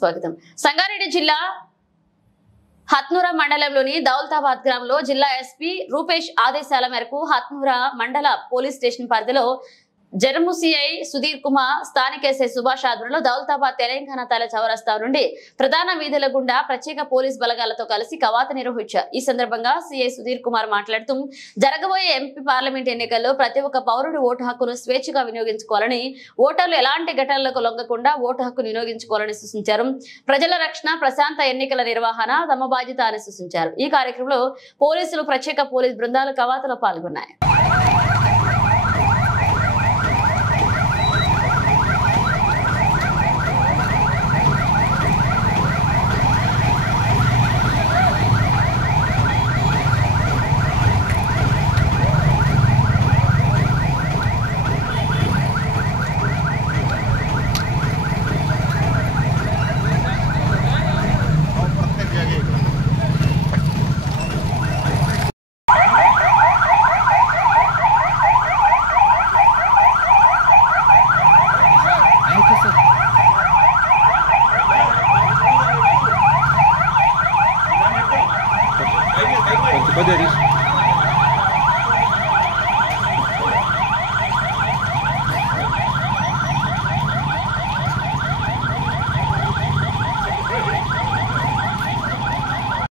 స్వాగతం. సంగారెడ్డి జిల్లా హత్నూరా మండలంలోని దౌలతాబాద్ గ్రామంలో జిల్లా ఎస్పీ రూపేష్ ఆదేశాల మేరకు హత్నూరా మండల పోలీస్ స్టేషన్ పరిధిలో జరముసిఐ సుధీర్ కుమార్, స్థానిక ఎస్ఐ సుభాష్ ఆధ్వర్యంలో దౌలతాబాద్ తెలంగాణ తల చౌరస్తా నుండి ప్రధాన వీధుల గుండా ప్రత్యేక పోలీస్ బలగాలతో కలిసి కవాతు నిర్వహించారు. ఈ సందర్భంగా సిఐ సుధీర్ కుమార్ మాట్లాడుతూ జరగబోయే ఎంపీ పార్లమెంట్ ఎన్నికల్లో ప్రతి ఒక్క పౌరుడు ఓటు హక్కును స్వేచ్ఛగా వినియోగించుకోవాలని, ఓటర్లు ఎలాంటి ఘటనలకు లొంగకుండా ఓటు హక్కు వినియోగించుకోవాలని సూచించారు. ప్రజల రక్షణ, ప్రశాంత ఎన్నికల నిర్వహణ తమ బాధ్యత అని సూచించారు. ఈ కార్యక్రమంలో పోలీసులు, ప్రత్యేక పోలీస్ బృందాలు కవాతులో పాల్గొన్నాయి. Poderes.